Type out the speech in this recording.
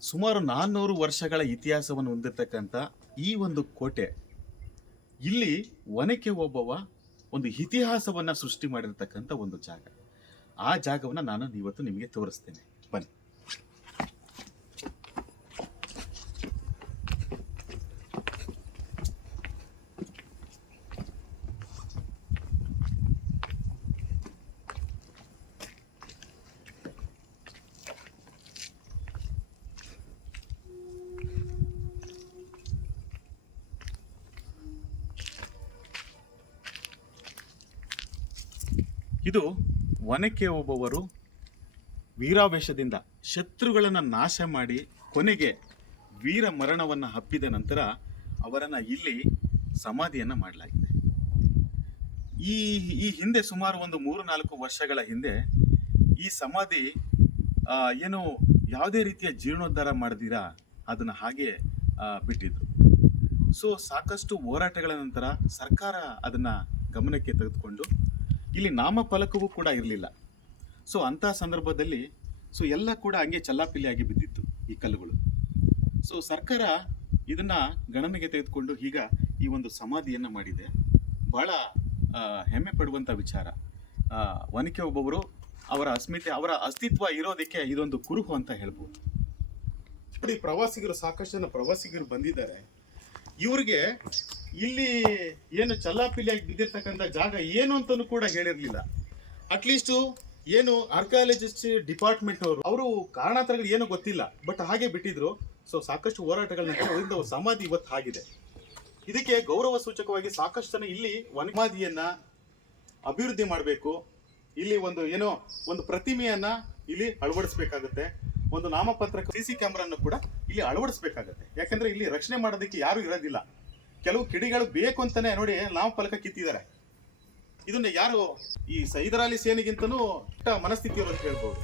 ಸುಮಾರು ನಾನ್ನೂರು ವರ್ಷಗಳ ಇತಿಹಾಸವನ್ನು ಹೊಂದಿರತಕ್ಕಂಥ ಈ ಒಂದು ಕೋಟೆ, ಇಲ್ಲಿ ಒನಕೆ ಒಬ್ಬವ ಒಂದು ಇತಿಹಾಸವನ್ನು ಸೃಷ್ಟಿ ಮಾಡಿರ್ತಕ್ಕಂಥ ಒಂದು ಜಾಗ. ಆ ಜಾಗವನ್ನು ನಾನು ಇವತ್ತು ನಿಮಗೆ ತೋರಿಸ್ತೇನೆ. ಬನ್ನಿ. ಇದು ಒನಕೆ ಒಬ್ಬವರು ವೀರಾವೇಶದಿಂದ ಶತ್ರುಗಳನ್ನು ನಾಶ ಮಾಡಿ ಕೊನೆಗೆ ವೀರ ಮರಣವನ್ನು ಹಪ್ಪಿದ ನಂತರ ಅವರನ್ನು ಇಲ್ಲಿ ಸಮಾಧಿಯನ್ನು ಮಾಡಲಾಗಿದೆ. ಈ ಈ ಹಿಂದೆ ಸುಮಾರು ಒಂದು ಮೂರು ನಾಲ್ಕು ವರ್ಷಗಳ ಹಿಂದೆ ಈ ಸಮಾಧಿ ಏನು ಯಾವುದೇ ರೀತಿಯ ಜೀರ್ಣೋದ್ಧಾರ ಮಾಡಿದಿರಾ ಅದನ್ನು ಹಾಗೆ ಬಿಟ್ಟಿದ್ರು. ಸೊ ಸಾಕಷ್ಟು ಹೋರಾಟಗಳ ನಂತರ ಸರ್ಕಾರ ಅದನ್ನು ಗಮನಕ್ಕೆ ತೆಗೆದುಕೊಂಡು ಇಲ್ಲಿ ನಾಮಫಲಕವೂ ಕೂಡ ಇರಲಿಲ್ಲ. ಸೊ ಅಂಥ ಸಂದರ್ಭದಲ್ಲಿ ಸೊ ಎಲ್ಲ ಕೂಡ ಹಂಗೆ ಚಲ್ಲಾಪಿಲ್ಲಿಯಾಗಿ ಬಿದ್ದಿತ್ತು ಈ ಕಲ್ಲುಗಳು. ಸೊ ಸರ್ಕಾರ ಇದನ್ನು ಗಣನೆಗೆ ತೆಗೆದುಕೊಂಡು ಈಗ ಈ ಒಂದು ಸಮಾಧಿಯನ್ನು ಮಾಡಿದೆ. ಬಹಳ ಹೆಮ್ಮೆ ಪಡುವಂಥ ವಿಚಾರ. ವನಿಕೆ ಒಬ್ಬೊಬ್ಬರು ಅವರ ಅಸ್ಮಿತೆ, ಅವರ ಅಸ್ತಿತ್ವ ಇರೋದಕ್ಕೆ ಇದೊಂದು ಕುರುಹು ಅಂತ ಹೇಳ್ಬೋದು. ನೋಡಿ ಪ್ರವಾಸಿಗರು, ಸಾಕಷ್ಟು ಜನ ಪ್ರವಾಸಿಗರು ಬಂದಿದ್ದಾರೆ. ಇವ್ರಿಗೆ ಇಲ್ಲಿ ಏನು ಚಲ್ಲಾಪಿಲ್ಲಿಯಾಗಿ ಬಿದ್ದಿರ್ತಕ್ಕಂಥ ಜಾಗ ಏನು ಅಂತಲೂ ಕೂಡ ಹೇಳಿರಲಿಲ್ಲ. ಅಟ್ಲೀಸ್ಟ್ ಏನು ಆರ್ಕಿಯಾಲಜಿಸ್ಟ್ ಡಿಪಾರ್ಟ್ಮೆಂಟ್ ಅವರು ಅವರು ಕಾರಣಾಂತರಗಳು ಏನು ಗೊತ್ತಿಲ್ಲ ಬಟ್ ಹಾಗೆ ಬಿಟ್ಟಿದ್ರು. ಸೊ ಸಾಕಷ್ಟು ಹೋರಾಟಗಳ ನಂತರ ಅವರಿಂದ ಸಮಾಧಿ ಇವತ್ತು ಆಗಿದೆ. ಇದಕ್ಕೆ ಗೌರವ ಸೂಚಕವಾಗಿ ಸಾಕಷ್ಟು ಇಲ್ಲಿ ವನಮಾದಿಯನ್ನ ಅಭಿವೃದ್ಧಿ ಮಾಡಬೇಕು. ಇಲ್ಲಿ ಒಂದು ಏನೋ ಒಂದು ಪ್ರತಿಮೆಯನ್ನ ಇಲ್ಲಿ ಅಳವಡಿಸಬೇಕಾಗುತ್ತೆ. ಒಂದು ನಾಮಪತ್ರ, ಸಿ ಸಿ ಕ್ಯಾಮ್ರಾನ್ನು ಕೂಡ ಇಲ್ಲಿ ಅಳವಡಿಸಬೇಕಾಗತ್ತೆ. ಯಾಕಂದ್ರೆ ಇಲ್ಲಿ ರಕ್ಷಣೆ ಮಾಡೋದಕ್ಕೆ ಯಾರು ಇರೋದಿಲ್ಲ. ಕೆಲವು ಕಿಡಿಗಳು ಬೇಕು ಅಂತಾನೆ ನೋಡಿ ನಾಮಫಲಕ ಕಿತ್ತಿದ್ದಾರೆ. ಇದನ್ನ ಯಾರು ಈ ಸೈದರಾಲಿ ಸೇನೆಗಿಂತನೂ ಮನಸ್ಥಿತಿಯವರು ಅಂತ ಹೇಳ್ಬೋದು.